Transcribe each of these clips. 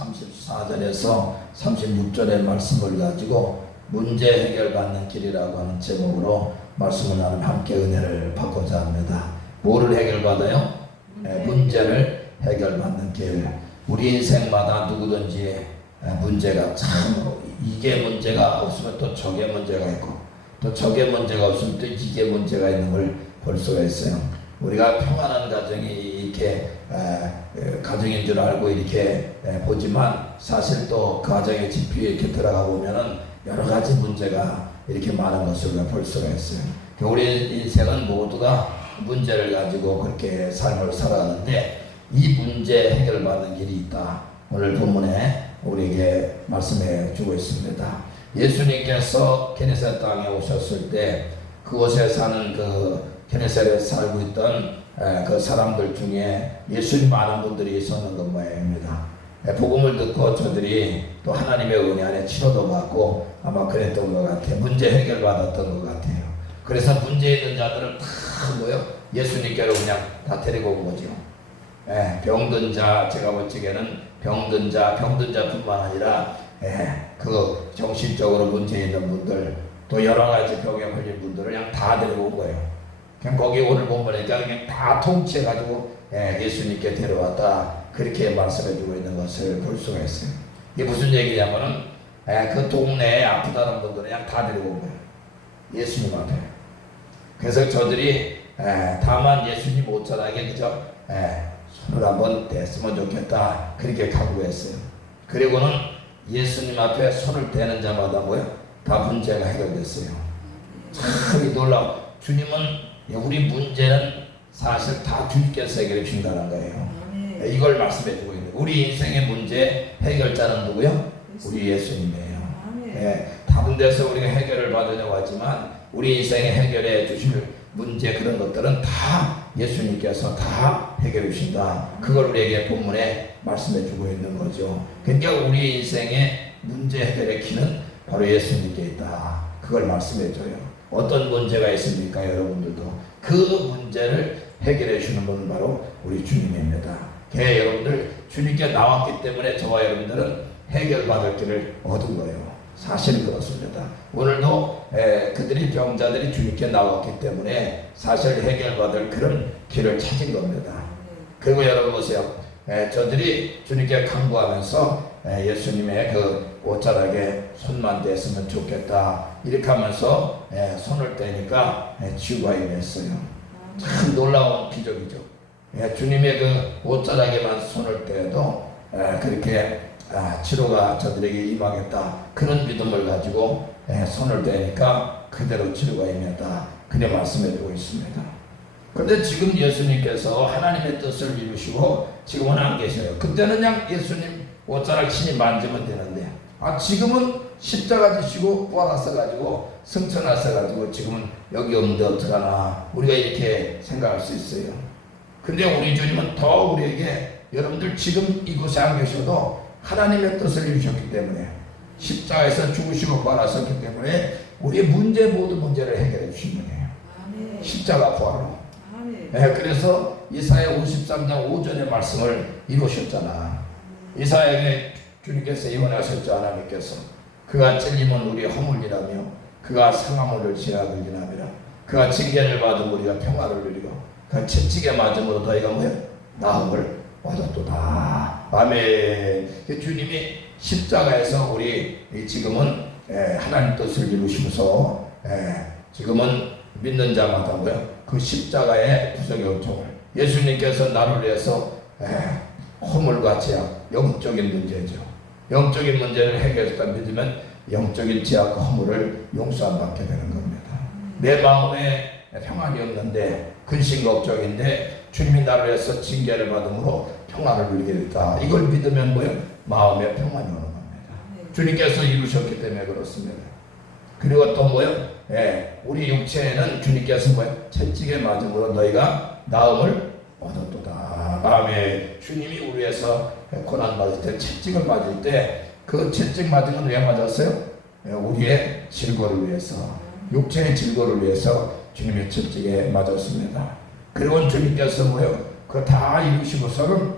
34절에서 36절의 말씀을 가지고 문제 해결받는 길이라고 하는 제목으로 말씀을 나누며 함께 은혜를 받고자 합니다. 뭐를 해결받아요? 문제를 해결받는 길. 우리 인생마다 누구든지 문제가 참, 이게 문제가 없으면 또 저게 문제가 있고, 또 저게 문제가 없으면 또 이게 문제가 있는 걸 볼 수가 있어요. 우리가 평안한 가정이 이렇게 가정인 줄 알고 이렇게 보지만 사실 또 그 가정의 지표에 이렇게 들어가 보면은 여러 가지 문제가 이렇게 많은 것을 볼 수가 있어요. 우리 인생은 모두가 문제를 가지고 그렇게 삶을 살아가는데 이 문제 해결받는 길이 있다. 오늘 본문에 우리에게 말씀해 주고 있습니다. 예수님께서 게네사렛 땅에 오셨을 때 그곳에 사는 그 게네사렛에 살고 있던 그 사람들 중에 예수님 아는 분들이 있었는 것 모양입니다. 복음을 듣고 저들이 또 하나님의 은혜 안에 치료도 받고 아마 그랬던 것 같아요. 문제 해결 받았던 것 같아요. 그래서 문제 있는 자들을 다 모여 예수님께로 그냥 다 데리고 온 거죠. 병든 자, 제가 볼 적에는 병든 자뿐만 아니라 그 정신적으로 문제 있는 분들, 또 여러 가지 병에 걸린 분들을 그냥 다 데리고 온 거예요. 그냥 거기 오늘 본문이니까 그냥 다 통치해가지고 예수님께 데려왔다. 그렇게 말씀해주고 있는 것을 볼 수가 있어요. 이게 무슨 얘기냐면은 그 동네에 아프다는 분들은 그냥 다 데리고 온 거예요. 예수님 앞에. 그래서 저들이 다만 예수님 옷자락에 그저 손을 한번 댔으면 좋겠다. 그렇게 각오했어요. 그리고는 예수님 앞에 손을 대는 자마다 다 문제가 해결됐어요. 참 놀라워. 주님은 우리 문제는 사실 다 주님께서 해결해 주신다는 거예요. 이걸 말씀해 주고 있는 거예요. 우리 인생의 문제 해결자는 누구요? 우리 예수님이에요. 다른 데서 우리가 해결을 받으려고 하지만 우리 인생에 해결해 주실 문제 그런 것들은 다 예수님께서 다 해결해 주신다. 그걸 우리에게 본문에 말씀해 주고 있는 거죠. 그러니까 우리 인생의 문제 해결의 길은 바로 예수님께 있다. 그걸 말씀해 줘요. 어떤 문제가 있습니까? 여러분들도 그 문제를 해결해 주는 분은 바로 우리 주님입니다. 여러분들 주님께 나왔기 때문에 저와 여러분들은 해결받을 길을 얻은 거예요. 사실은 그렇습니다. 오늘도 그들이 병자들이 주님께 나왔기 때문에 사실 해결받을 그런 길을 찾은 겁니다. 그리고 여러분 보세요. 저들이 주님께 간구하면서 예수님의 그 옷자락에 손만 댔으면 좋겠다. 이렇게 하면서 손을 떼니까 치유가 임했어요. 참 놀라운 기적이죠. 주님의 그 옷자락에만 손을 떼도 그렇게 치료가 저들에게 임하겠다. 그런 믿음을 가지고 손을 떼니까 그대로 치료가 임했다. 그래 말씀해주고 있습니다. 그런데 지금 예수님께서 하나님의 뜻을 이루시고 지금은 안 계셔요. 그때는 그냥 예수님 옷자락 친히 만지면 되는데 지금은 십자가 지시고 부활하셔가지고 승천하셔가지고 지금은 여기 없는데 어떡하나 우리가 이렇게 생각할 수 있어요. 근데 우리 주님은 더 우리에게 여러분들 지금 이곳에 안 계셔도 하나님의 뜻을 이루셨기 때문에 십자가에서 죽으시고 부활하셨기 때문에 우리의 모든 문제를 해결해 주신 분이에요. 십자가 부활로. 그래서 이사야 53장 5절의 말씀을 이루셨잖아. 이사야에게 주님께서 예언하셨죠. 하나님께서 그가 찔림은 우리의 허물이라며 그가 상함을 지하를 인함이라. 그가 징계를 받은 우리가 평화를 누리고 그가 채찍에 맞음으로 너희가 나음을 얻었도다. 아멘. 주님이 십자가에서 우리 지금은 하나님 뜻을 이루시면서 지금은 믿는 자마다 그 십자가의 구속의 은총을 예수님께서 나를 위해서 허물과 제약, 영적인 문제죠. 영적인 문제를 해결했다 믿으면 영적인 제약과 허물을 용서 안 받게 되는 겁니다. 내 마음에 평안이 없는데 근심 걱정인데 주님이 나를 위해서 징계를 받음으로 평안을 누리게 됐다. 이걸 믿으면 마음에 평안이 오는 겁니다. 주님께서 이루셨기 때문에 그렇습니다. 그리고 또 우리 육체에는 주님께서 채찍에 맞음으로 너희가 나음을 얻었도다. 아멘. 주님이 우리 위해서 고난 받을 때 채찍을 맞을 때 그 채찍 맞은 건 왜 맞았어요? 우리의 질고를 위해서, 육체의 질고를 위해서 주님의 채찍에 맞았습니다. 그리고 주님께서 그 다 이루시고서는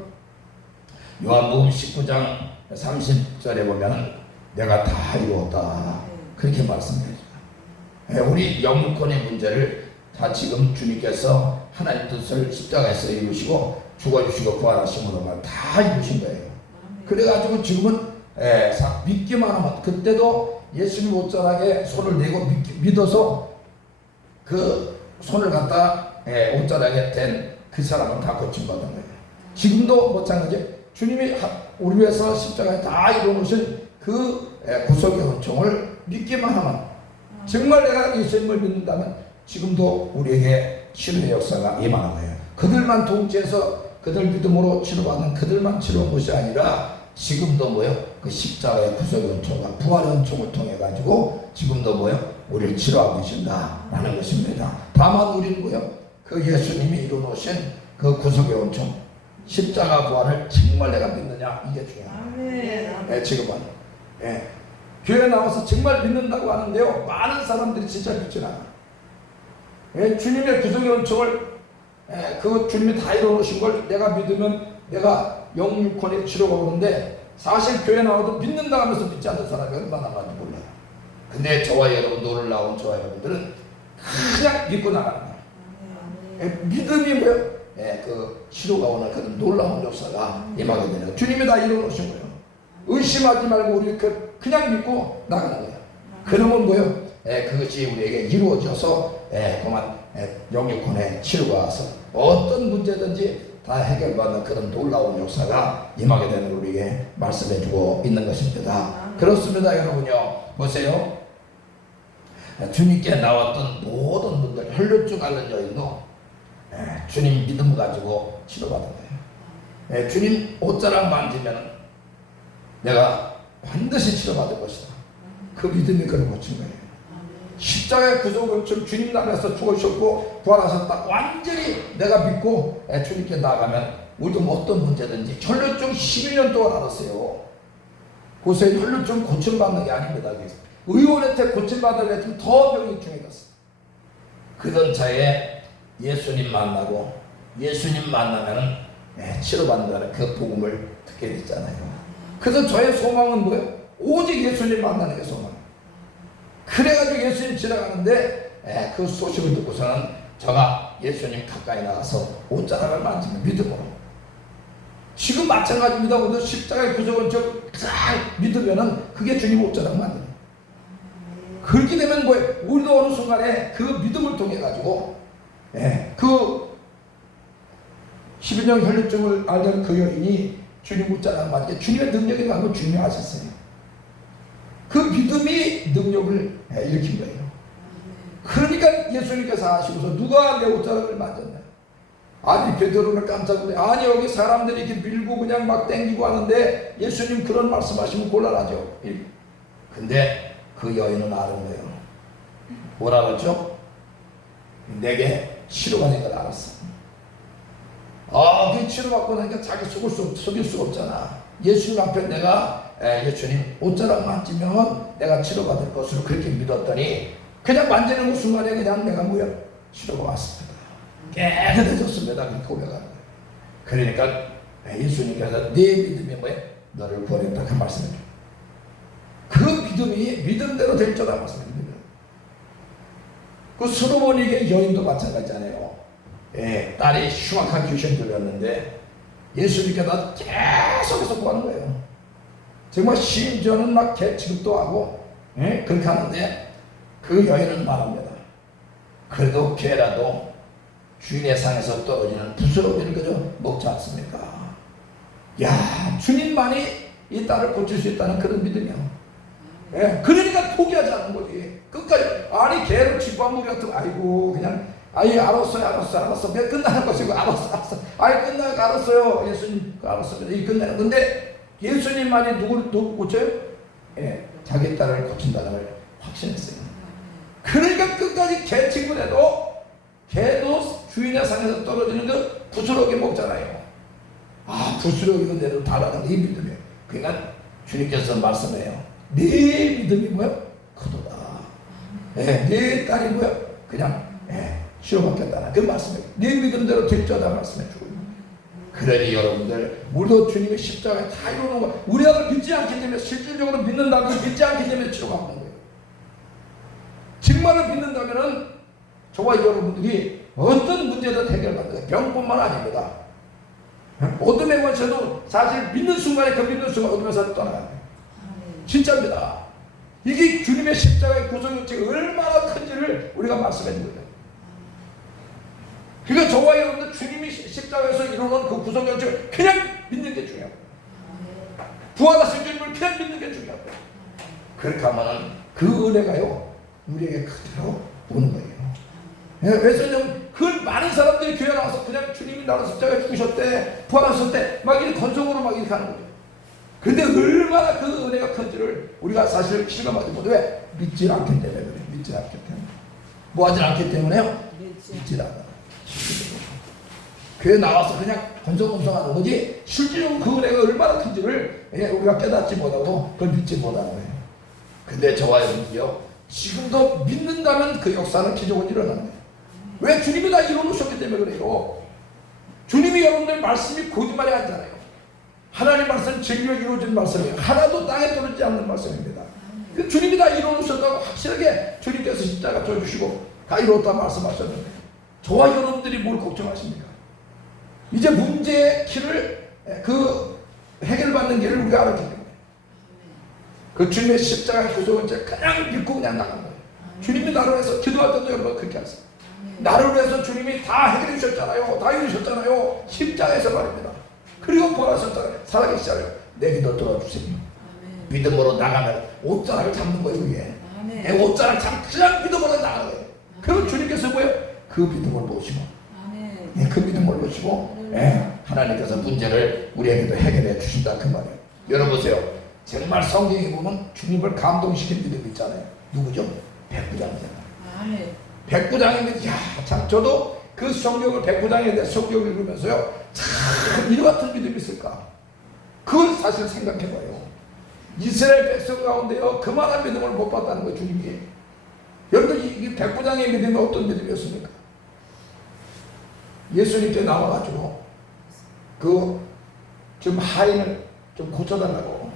요한복음 19장 30절에 보면 내가 다 이루었다 그렇게 말씀해요. 우리 영문권의 문제를 다 지금 주님께서 하나님 뜻을 십자가에서 이루시고 죽어주시고 부활하심으로만 다 이루신 거예요. 그래가지고 지금은 믿기만 하면, 그때도 예수님 옷자락에 손을 내고 믿어서 그 손을 갖다 옷자락에 댄 그 사람은 다 고침받은 거예요. 지금도 마찬가지, 주님이 우리 위해서 십자가에 다 이루어놓으신 그 구속의 은총을 믿기만 하면, 정말 내가 예수님을 믿는다면 지금도 우리에게 치료의 역사가 임하는 거예요. 그들만 통치해서 그들 믿음으로 치료받는 그들만 치료한 것이 아니라 지금도 뭐요? 그 십자가의 구속의 은총과 부활의 은총을 통해 가지고 지금도 뭐요? 우리를 치료하고 계신다라는 것입니다. 다만 우리는 뭐요? 그 예수님이 이루어놓으신 그 구속의 은총, 십자가 부활을 정말 내가 믿느냐, 이게 중요합니다. 지금은 교회 나와서 정말 믿는다고 하는데요, 많은 사람들이 진짜 믿지 않아. 주님의 구속의 은총을 그 주님이 다 이루어놓으신 걸 내가 믿으면 내가 영육권의 치료가 오는데, 사실 교회 나와도 믿는다 하면서 믿지 않는 사람이 얼마나 많은지 몰라요. 근데 저와 여러분, 노를 나온 저와 여러분들은 그냥 믿고 나가는 거예요. 믿음이 뭐예요? 그 치료가 오는 그런 놀라운 역사가 임하게 되는 거예요. 주님이 다 이루어놓으신 거예요. 의심하지 말고 우리 그냥 믿고 나가는 거예요. 그러면 뭐예요? 그것이 우리에게 이루어져서 그만 영육권의 치료가 와서 어떤 문제든지 다 해결받는 그런 놀라운 역사가 임하게 되는 걸 우리에게 말씀해주고 있는 것입니다. 그렇습니다, 여러분요. 보세요. 주님께 나왔던 모든 분들, 혈류증 앓는 여인도 주님 믿음 가지고 치료받은 거예요. 주님 옷자락 만지면 내가 반드시 치료받을 것이다. 그 믿음이 그를 고친 거예요. 십자가의 구속을 주님 나라에서 죽으셨고 부활하셨다. 완전히 내가 믿고 주님께 나가면 우리도 어떤 문제든지, 혈류증 12년 동안 알았어요. 보세요, 혈류증 고침받는 게 아닙니다. 의원한테 고침받으려 했으면 더 병이 중해졌어요. 그런 차에 예수님 만나고, 예수님 만나면은 치료받는다는 그 복음을 듣게 됐잖아요. 그래서 저의 소망은 뭐예요? 오직 예수님 만나는 게 소망. 그래가지고 예수님 지나가는데 그 소식을 듣고서는 제가 예수님 가까이 나가서 옷자락을 만지면 믿음으로. 지금 마찬가지입니다. 우리도 십자가의 구속을 쫙 믿으면은 그게 주님 옷자락 만드는 거예요. 그렇게 되면 뭐예요? 우리도 어느 순간에 그 믿음을 통해 가지고 그 12년 혈류증을 앓던 그 여인이 주님 옷자락 만지게 주님의 능력이 가는 걸 주님이 아셨어요. 그 믿음이 능력을 일으킨 거예요. 그러니까 예수님께서 하시고서 누가 내 옷자락을 만졌나? 아니, 베드로는 깜짝 놀래. 아니, 여기 사람들이 이렇게 밀고 그냥 막 땡기고 하는데 예수님 그런 말씀하시면 곤란하죠. 근데 그 여인은 아는 거예요. 뭐라 그러죠? 내게 치료가 된 걸 알았어. 그 치료받고 나니까 자기 속일 수가 없잖아. 예수님 앞에 내가 예수님 옷자락 만지면 내가 치료받을 것으로 그렇게 믿었더니 그냥 만지는 그 순간에 그냥 내가 뭐야? 치료가 왔습니다. 깨끗해졌습니다. 그렇게 고백하는 거예요. 그러니까 예수님께서 네 믿음이 뭐야? 너를 구원했다. 그 말씀을 줘요. 그 믿음이 믿음대로 될 줄 알았습니다. 그 솔로몬에게 여인도 마찬가지잖아요. 딸이 흉악한 귀신 들렸는데 예수님께서 계속해서 구하는 거예요. 정말 심지어는 막 개 취급도 하고 그렇게 하는데 그 여인은 말합니다. 그래도 개라도 주인의 상에서 떨어지는 부스러기를 그저 먹지 않습니까? 야, 주님만이 이 딸을 고칠 수 있다는 그런 믿음이야. 그러니까 포기하지 않는 거지. 끝까지. 아니, 개를 쥐바무리 같은 거, 아이고 그냥 알았어. 내가 끝나는 것이고 알았어. 끝나고 알았어요. 예수님 알았어요. 이 끝나는 건데 예수님만이 누구를 고쳐요? 자기 딸을 고친다는 걸 확신했어요. 그러니까 끝까지 개 친구라도 개도 주인의 상에서 떨어지는 그 부스러기 먹잖아요. 부스러기도 내도 달아는 이 믿음이에요. 그러니까 주님께서 말씀해요. 네 믿음이 뭐야? 크도다. 네 딸이 뭐야? 그냥 치료받겠다는 그 말씀이에요. 네 믿음대로 될 자다 말씀해 주고 있는 거예요. 그러니 여러분들, 우리도 주님의 십자가에 다 이루는 거야. 우리가 믿지 않기 때문에, 실질적으로 믿는다면 믿지 않기 때문에 치료가 없는 거예요. 정말로 믿는다면은 저와 여러분들이 어떤 문제든 해결받는, 병뿐만 아닙니다. 어둠에 관해서도 사실 믿는 순간에, 그 믿는 순간 어둠에서 떠나야 돼요. 진짜입니다. 이게 주님의 십자가의 구속력이 얼마나 큰지를 우리가 말씀해 준 거예요. 그러니까 저와 여러분들 주님이 십자가에서 이루는 그 구속력을 그냥 믿는 게 중요해요. 부활하신 주님을 그냥 믿는 게 중요해요. 그렇게 하면 그 은혜가요, 우리에게 그대로 오는 거예요. 왜냐면 그 많은 사람들이 교회 나와서 그냥 주님이 나를 십자가에 죽으셨대, 부활하셨대, 막 이렇게 건성으로 막 이렇게 하는 거죠. 근데 얼마나 그 은혜가 큰지를 우리가 사실 실감하지 못해. 왜? 믿지 않기 때문에 그래. 믿지 않기 때문에. 뭐 하지 않기 때문에요? 믿지 않아. 교회 나와서 그냥 건성건성하는 거지, 실제로 그 은혜가 얼마나 큰지를 우리가 깨닫지 못하고 그걸 믿지 못하는 거예요. 근데 저와 여러분이요, 지금도 믿는다면 그 역사는 기적은 일어나는 거예요. 왜? 주님이 다 이루어놓으셨기 때문에 그래요. 주님이 여러분들 말씀이 거짓말이 아니잖아요. 하나님 말씀은 진리로 이루어진 말씀이에요. 하나도 땅에 떨어지지 않는 말씀입니다. 주님이 다 이루어놓으셨다고 확실하게 주님께서 십자가 져주시고 다 이루었다 말씀하셨는데, 저와 여러분들이 뭘 걱정하십니까? 이제 문제의 길을, 그 해결받는 길을 우리가 알았기 때문에 그 주님의 십자가의 구속은 그냥 믿고 그냥 나간 거예요. 주님이 나를 위해서 기도할 때도 여러분 그렇게 하세요. 나를 위해서 주님이 다 해결해 주셨잖아요. 다 이루셨잖아요. 십자가에서 말입니다. 그리고 부활하셨잖아요. 살아계시잖아요. 내 기도 들어주세요. 믿음으로 나가면 옷자락을 잡는 거예요. 이게 옷자락 잡고 그냥 믿음으로 나가는 거예요. 그러면 주님께서 뭐예요? 그 믿음을 보시고, 그 믿음을 보시고, 하나님께서 문제를 우리에게도 해결해 주신다 그 말이에요. 여러분 보세요. 정말 성경에 보면 주님을 감동시킨 믿음이 있잖아요. 누구죠? 백부장이잖아요. 백부장이면, 야, 참, 저도 그 성경을, 백부장에 대해 성경을 읽으면서요, 참, 이와 같은 믿음이 있을까? 그걸 사실 생각해봐요. 이스라엘 백성 가운데요, 그만한 믿음을 못 받았다는 거예요, 주님이. 여러분, 이 백부장의 믿음이 어떤 믿음이었습니까? 예수님께 나와가지고, 좀 하인을 좀 고쳐달라고.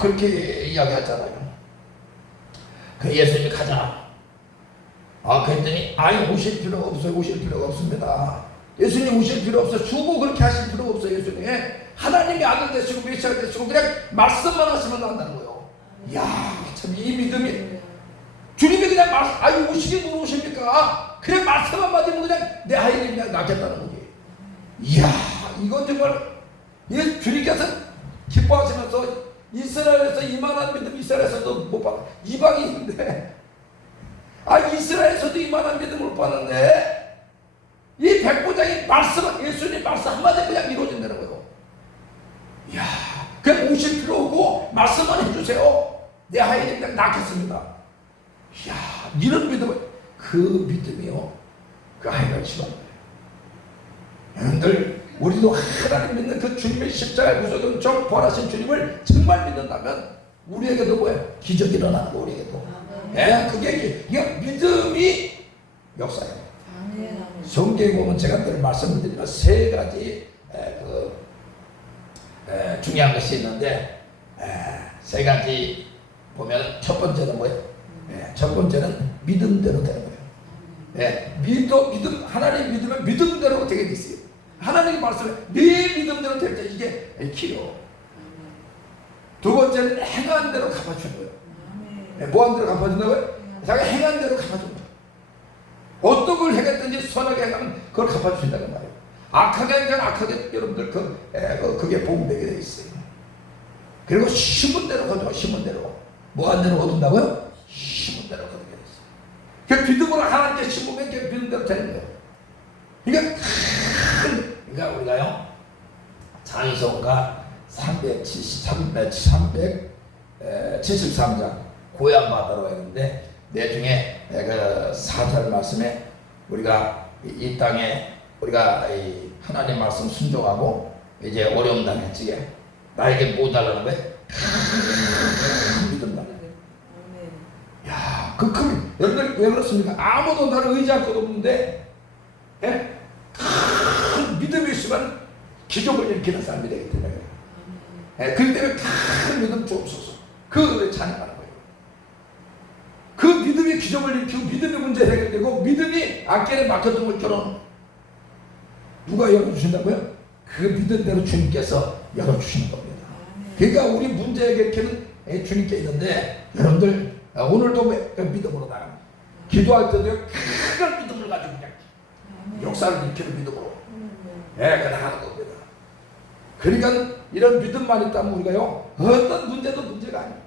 그렇게 이야기하잖아요. 그 예수님이 가자. 그랬더니, 오실 필요가 없어요. 오실 필요가 없습니다. 예수님 오실 필요 없어요. 주고 그렇게 하실 필요가 없어요. 예수님. 하나님이 아들 되시고 메시아 되시고 그냥 말씀만 하시면 한다는 거예요. 이야, 참 이 믿음이. 주님이 그냥 오시긴 못 오십니까? 그냥 말씀만 맞으면 그냥 내 아이를 그냥 낳겠다는 거지. 이야, 이건 정말, 주님께서 기뻐하시면서 이스라엘에서 이만한 믿음, 이스라엘에서도 못 받아. 이방인인데, 이스라엘에서도 이만한 믿음을 못 받는데, 이 백부장이 예수님 말씀 한마디 그냥 이루어진다는 거예요. 이야, 그냥 오실 필요 없고, 말씀만 해주세요. 내 아이를 그냥 낳겠습니다. 이야, 이런 믿음을, 그 믿음이요, 그 아이가 치는 거예요. 여러분들, 우리도 하나님 믿는 그 주님의 십자가의 구속은 정 부활하신 주님을 정말 믿는다면 우리에게도 뭐예요? 기적이 일어나는 거, 우리에게도. 그게 믿음이 역사예요. 성경에 보면 제가 늘 말씀을 드리면 세 가지 중요한 것이 있는데, 세 가지 보면 첫 번째는 뭐예요? 첫 번째는 믿음대로 되는 거예요. 하나님 믿으면 믿음대로 되게 돼 있어요. 하나님의 말씀에 네 믿음대로 될 때 이게 키요. 두 번째는 행한 대로 갚아주는 거예요. 뭐한 대로 갚아준다고요? 자기가 행한 대로 갚아준다. 어떤 걸 행했든지 선하게 행하면 그걸 갚아주신다는 말이에요. 악하게 행하면 악하게 여러분들 그게 복음되게 돼 있어요. 그리고 심은 대로 거둬. 심은 대로. 뭐한 대로 거둔다고요? 심은 대로 거두게 돼 있어요. 그 믿음으로 하나님께 심으면 그 믿음대로 되는 거예요. 그러니까 우리가요, 찬송가 373장 고향바다로 했는데, 내중에 그 4절 말씀에 우리가 이 땅에 우리가 이 하나님 말씀 순종하고 이제 어려움 당했지, 나에게 뭐 달라는 거예요? 믿음 달라. 야, 여러분들 왜 그렇습니까? 아무도 나를 의지할 것 없는데, 큰 믿음 믿음이 있으면 기적을 일으키는 사람이 되기 때문에 그래요. 예, 그렇기 때문에 큰 믿음 주옵소서. 그걸 찬양하는 거예요. 그 믿음이 기적을 일으키고 믿음의 문제 해결되고 믿음이 악계에 막혔던 걸 결혼 누가 열어주신다고요? 그 믿음대로 주님께서 열어주시는 겁니다. 그러니까 우리 문제 해결은 주님께 있는데 여러분들 오늘도 믿음으로 나갑니다. 기도할 때도 큰 믿음을 가지고 그냥 역사를 일으키는 믿음으로 나가는 겁니다. 그러니까 이런 믿음만 있다면 우리가요 어떤 문제도 문제가 아니에요.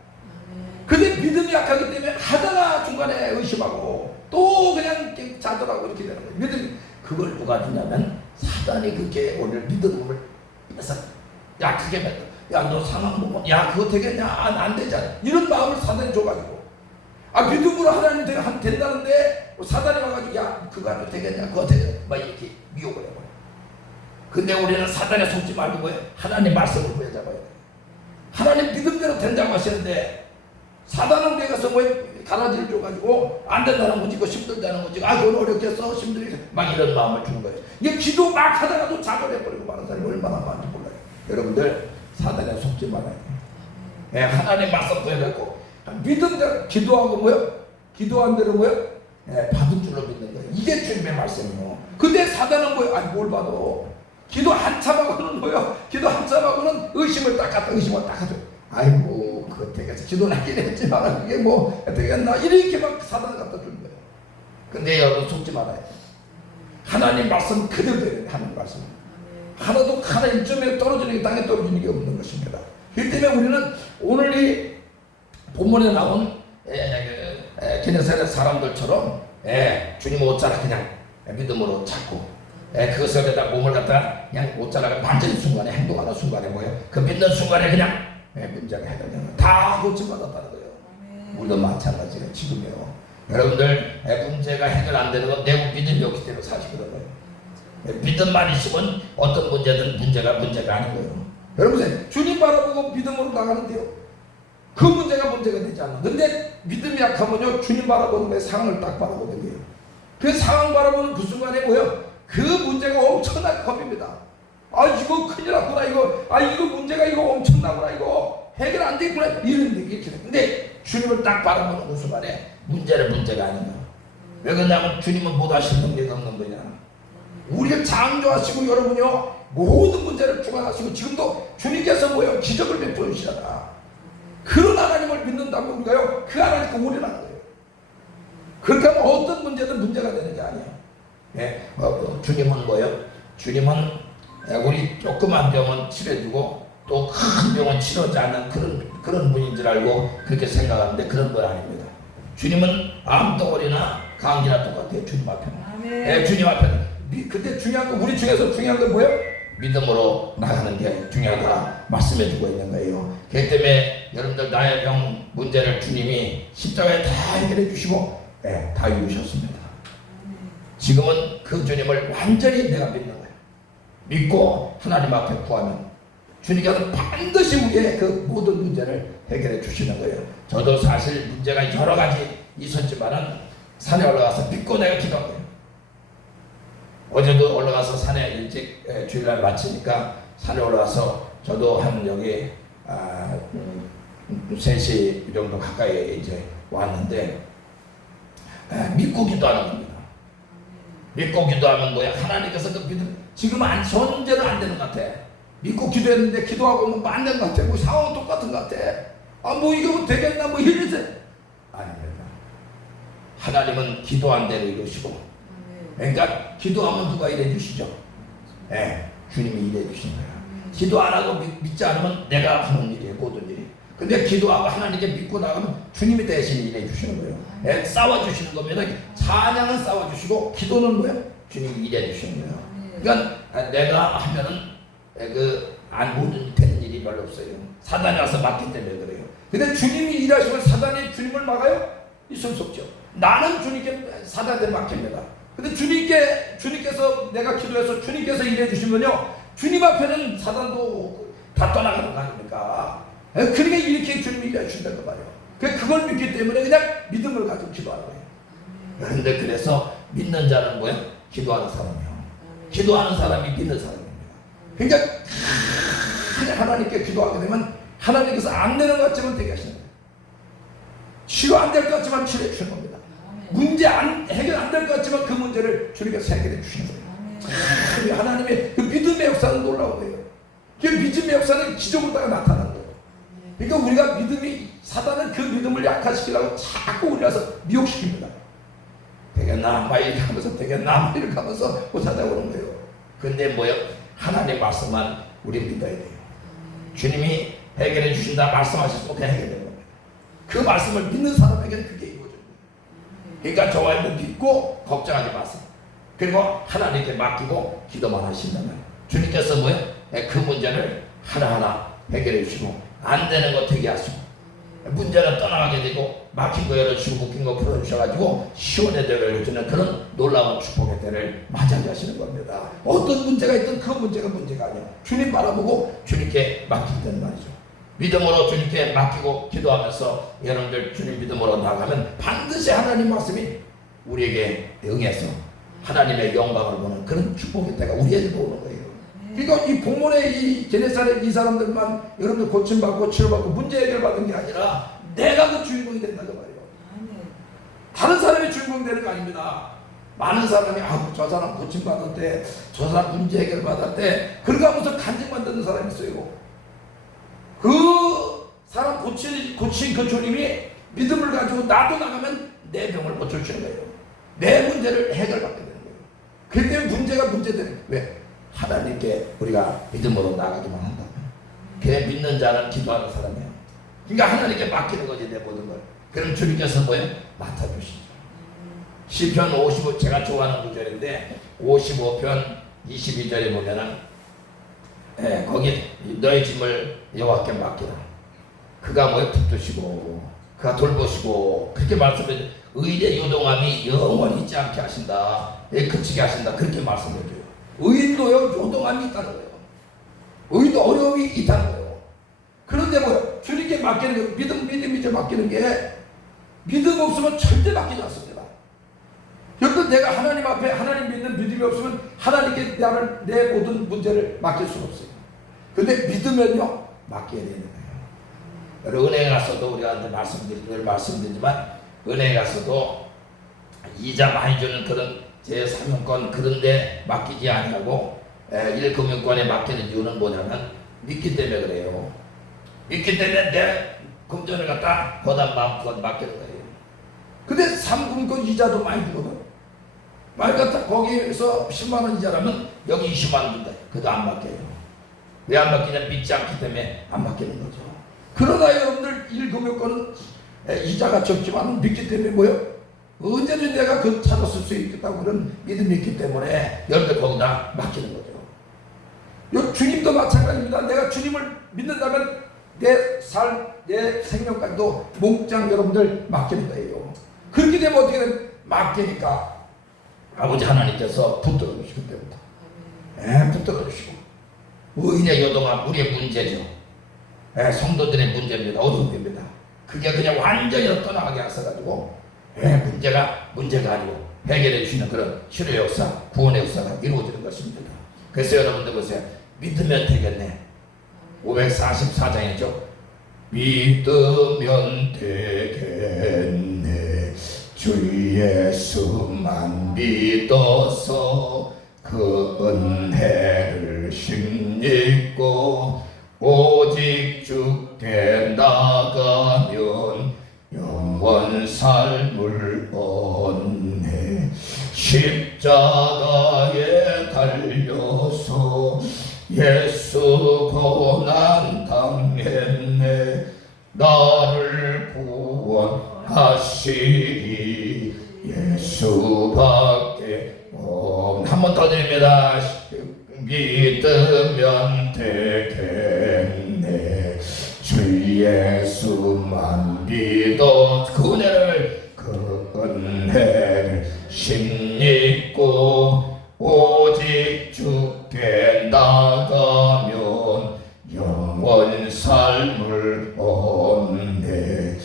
근데 믿음이 약하기 때문에 하다가 중간에 의심하고 또 그냥 좌절하고 이렇게 되는 거예요. 믿음이 그걸 누가 주냐면 사단이 그렇게 오늘 믿음을 뺏어 약하게 만들어. 야 너 상황 보면 야 그거 되겠냐? 안 되잖아. 이런 마음을 사단이 줘가지고 믿음으로 하나님 된다는데 사단이 와가지고 야 그거 하면 되겠냐? 그거 되겠냐? 막 이렇게 미혹을 해버려. 근데 우리는 사단에 속지 말고 뭐예요? 하나님 말씀을 부여잡아야 돼. 하나님 믿음대로 된다고 하시는데 사단은 우리에 가서 뭐 가라지를 줘가지고 안 된다는 거지, 그거 힘들다는 거지, 그건 어렵겠어, 힘들겠어, 막 이런 마음을 주는 거예요. 이게 기도 막 하다가도 좌절해버리고 많은 사람이 얼마나 많은지 몰라요. 여러분들 사단에 속지 말아요. 하나님 말씀 부여잡고 믿음대로 기도하고 뭐요? 기도한 대로 뭐요? 받은 줄로 믿는 거예요. 이게 주님의 말씀이에요. 근데 사단은 뭐요? 뭘 받아? 기도 한참 하고는 뭐요? 기도 한참 하고는 의심을 딱 갖다 의심을 딱 하죠. 아이고 그거 되겠어. 기도는 하긴 했지만 그게 뭐 되겠나? 이렇게 막 사단을 갖다 주는 거예요. 근데 여러분 속지 말아요. 하나님 말씀 그대로 돼요. 하나님 말씀. 하나도 하나님 점에 떨어지는 게 땅에 떨어지는 게 없는 것입니다. 그렇기 때문에 우리는 오늘 이 본문에 나온 게네사렛 사람들처럼 주님 옷자락 그냥 믿음으로 찾고 그것에다 몸을 갖다 그냥 옷자락을 만지는 순간에 행동하는 순간에 뭐예요? 그 믿는 순간에 그냥 문제가 해결되는 다 고침받았다는 거예요. 우리도 마찬가지예요. 지금요. 여러분들 문제가 해결 안 되는 건 내 믿음이 없기 때문에 사실이거든요. 믿음만 있으면 어떤 문제든 문제가 아닌 거예요. 여러분 주님 바라보고 믿음으로 나가는데요. 그 문제가 되지 않아. 근데 믿음이 약하면요 주님 바라보는 거에 상황을 딱 바라보는 거예요. 그 상황 바라보는 그 순간에 뭐예요? 그 문제가 엄청나게 겁입니다. 이거 큰일 났구나 이거 문제가 이거 엄청나구나 이거 해결 안 되겠구나 이렇게 돼. 근데 주님을 딱 바라보는 그 순간에 문제가 아닌 거예요. 왜 그러냐면 주님은 못 하시는 능력이 없는 거냐. 우리를 창조하시고 여러분요 모든 문제를 주관하시고 지금도 주님께서 뭐예요? 기적을 베풀어 주시잖아. 그런 하나님을 믿는다면 우리가요 그 하나님께 올인하는 거예요. 그렇게 하면 어떤 문제든 문제가 되는 게 아니에요. 주님은 뭐예요? 주님은 우리 조그만 병은 치료해주고 또 큰 병은 치료하지 않는 그런 분인 줄 알고 그렇게 생각하는데 그런 건 아닙니다. 주님은 암덩어리나 감기나 똑같아요. 주님 앞에는. 주님 앞에는. 근데 중요한 건 우리 중에서 중요한 건 뭐예요? 믿음으로 나가는 게 중요하다 말씀해 주고 있는 거예요. 그렇기 때문에 여러분들 나의 병 문제를 주님이 십자가에 다 해결해 주시고 다 이루셨습니다. 지금은 그 주님을 완전히 내가 믿는 거예요. 믿고 하나님 앞에 구하면 주님께서 반드시 우리의 그 모든 문제를 해결해 주시는 거예요. 저도 사실 문제가 여러 가지 있었지만은 산에 올라가서 믿고 내가 기도한 거예요. 어제도 올라가서 산에 일찍 주일날 마치니까 산에 올라가서 저도 한 여기 3시 정도 가까이 이제 왔는데 믿고 기도하는 겁니다. 믿고 기도하면 뭐야? 하나님께서 그 믿음 지금 전제는 안 되는 것 같아. 믿고 기도했는데 기도하고 뭐 안 되는 것 같아. 뭐 상황은 똑같은 것 같아. 뭐 이거 뭐 되겠나 뭐 이러세. 아닙니다. 하나님은 기도한 대로 이루시고 그러니까 기도하면 누가 일해 주시죠? 주님이 일해 주시는 거예요. 기도 안 하고 믿지 않으면 내가 하는 일이에요. 모든 일이. 근데 기도하고 하나님께 믿고 나가면 주님이 대신 일해 주시는 거예요. 싸워주시는 겁니다. 찬양은 싸워주시고 기도는 뭐예요? 주님이 일해 주시는 거예요. 그러니까 내가 하면은 모든 되는 일이 별로 없어요. 사단이 와서 막기 때문에 그래요. 근데 주님이 일하시면 사단이 주님을 막아요? 있을 수 없죠. 나는 주님께 사단한테 막힙니다. 근데 주님께서 내가 기도해서 주님께서 일해 주시면요 주님 앞에는 사단도 다 떠나가는 거 아닙니까? 그러니까 이렇게 주님이 일해 주신다는 거 말이에요. 그걸 믿기 때문에 그냥 믿음을 가지고 기도하는 거예요. 그런데 그래서 믿는 자는 뭐예요? 기도하는 사람이요. 기도하는 사람이 믿는 사람이에요. 그러니까 그냥 하나님께 기도하게 되면 하나님께서 안 되는 것 같지만 되게 하시는 거예요. 치료 안 될 것 같지만 치료해 주시는 겁니다. 문제 해결 안 될 것 같지만 그 문제를 주님께서 해결해 주시는 거예요. 하나님의 그 믿음의 역사는 놀라운 거예요. 그 믿음의 역사는 기적으로다가 나타나는 거예요. 그러니까 우리가 믿음이, 사단은 그 믿음을 약화시키려고 자꾸 우리 와서 미혹시킵니다. 되겠나 막 이렇게 하면서 되겠나 막 이렇게 하면서 찾아오는 거예요. 근데 뭐요? 하나님의 말씀만 우리 믿어야 돼요. 주님이 해결해 주신다 말씀하셔서 그냥 해결되는 겁니다. 그 말씀을 믿는 사람에게는 그게 이루어져요. 그러니까 저와 여러분 믿고 걱정하지 마세요. 그리고 하나님께 맡기고 기도만 하신다면 주님께서 뭐요? 그 문제를 하나하나 해결해 주시고 안 되는 거 되게 하시고 문제가 떠나가게 되고 막힌 거 열어주시고 묶인 거 풀어주셔가지고 시원하게 열어주는 그런 놀라운 축복의 때를 맞이하게 하시는 겁니다. 어떤 문제가 있든 그 문제가 아니야. 주님 바라보고 주님께 맡긴다는 말이죠. 믿음으로 주님께 맡기고 기도하면서 여러분들 주님 믿음으로 나가면 반드시 하나님 말씀이 우리에게 응해서 하나님의 영광을 보는 그런 축복의 때가 우리에게도 오는 거예요. 그러니까 이 본문의 이 게네사렛 이 사람들만 여러분들 고침받고 치료받고 문제 해결받은 게 아니라 내가 그 주인공이 된다고 말이에요. 다른 사람이 주인공이 되는 거 아닙니다. 많은 사람이 저 사람 고침받았대, 저 사람 문제 해결받았대, 그러고 하면서 간증만 듣는 사람이 있어요. 그 사람 고친 그 주님이 믿음을 가지고 나도 나가면 내 병을 고쳐주시는 거예요. 내 문제를 해결받게 되는 거예요. 그렇기 때문에 문제가 문제되는 거예요. 왜? 하나님께 우리가 믿음으로 나가기만 한다면 그냥 믿는 자는 기도하는 사람이에요. 그러니까 하나님께 맡기는 거지 내 모든 걸. 그럼 주님께서 뭐예요? 맡아주시죠. 시편 55 제가 좋아하는 구절인데 55편 22절에 보면은 거기 너의 짐을 여호와께 맡기라. 그가 뭐에 붙드시고 그가 돌보시고 그렇게 말씀해. 의인의 요동함이 영원히 있지 않게 하신다. 그치게 하신다. 그렇게 말씀해줘요. 의인도요 요동함이 있다는 거예요. 의인도 어려움이 있다는 거예요. 그런데 뭐요? 주님께 맡기는 게 믿음이죠. 맡기는 게 믿음 없으면 절대 맡기지 않습니다. 여러분 내가 하나님 앞에 하나님 믿는 믿음이 없으면 하나님께 내 모든 문제를 맡길 수가 없어요. 그런데 믿으면요 맡겨야 되는 거예요. 여러분 은행에 가서도 우리가 늘 말씀드리지만 은행에 가서도 이자 많이 주는 그런 제3금권 그런데 맡기지 아니하고 1금융권에 맡기는 이유는 뭐냐면 믿기 때문에 그래요. 믿기 때문에 내 금전을 갖다 거다 마음껏 맡기는 거예요. 근데 3금권 이자도 많이 주거든. 많이 갖다 거기에서 10만원 이자라면 여기 20만원 준다. 그래도 안 맡겨요. 왜 안 맡기냐? 믿지 않기 때문에 안 맡기는 거죠. 그러나 여러분들 1금융권은 이자가 적지만 믿기 때문에 뭐예요? 언제든 내가 그 차로 쓸 수 있겠다고 그런 믿음이 있기 때문에 여러분들 거기다 맡기는 거죠. 주님도 마찬가지입니다. 내가 주님을 믿는다면 내 생명까지도 몽땅 여러분들 맡기는 거예요. 그렇게 되면 어떻게 되면 맡기니까 아버지 하나님께서 붙들어 주시기 때문에 붙들어 주시고 의인의 요동함 우리의 문제죠. 성도들의 문제입니다. 어려움입니다. 그게 그냥 완전히 떠나가게 하셔가지고 문제가 아니고 해결해 주시는 그런 치료의 역사, 구원의 역사가 이루어지는 것입니다. 그래서 여러분들 보세요. 믿으면 되겠네. 544장이죠. 믿으면 되겠네. 주 예수만 믿어서 그 은혜를 힘입고 오직 주께 나가면 영원 삶을 얻네. 십자가에 달려서 예수 고난 당했네. 나를 구원하시리 예수밖에 없네. 한 번 더 드립니다. 믿으면 되겠네. 주 예수만 믿어 그 은혜를 힘입고 오직 주께 나가면 영원 삶을 얻네.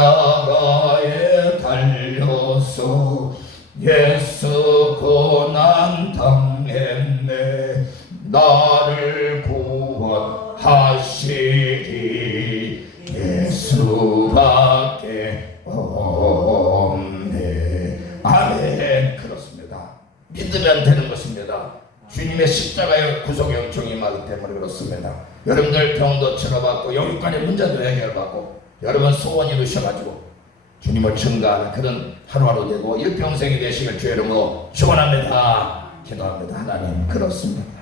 십자가에 달려서 예수 고난 당했네. 나 아멘. 그렇습니다. 믿으면 되는 것입니다. 주님의 십자가의 구속의 은총이 임하기 때문에 그렇습니다. 여러분들 병도 치료받고 영육간의 문제도 해결받고 여러분 소원 이루셔가지고 주님을 증거하는 그런 하루하루 되고 일평생이 되시길 주의 이름으로 축원합니다. 기도합니다. 하나님 그렇습니다.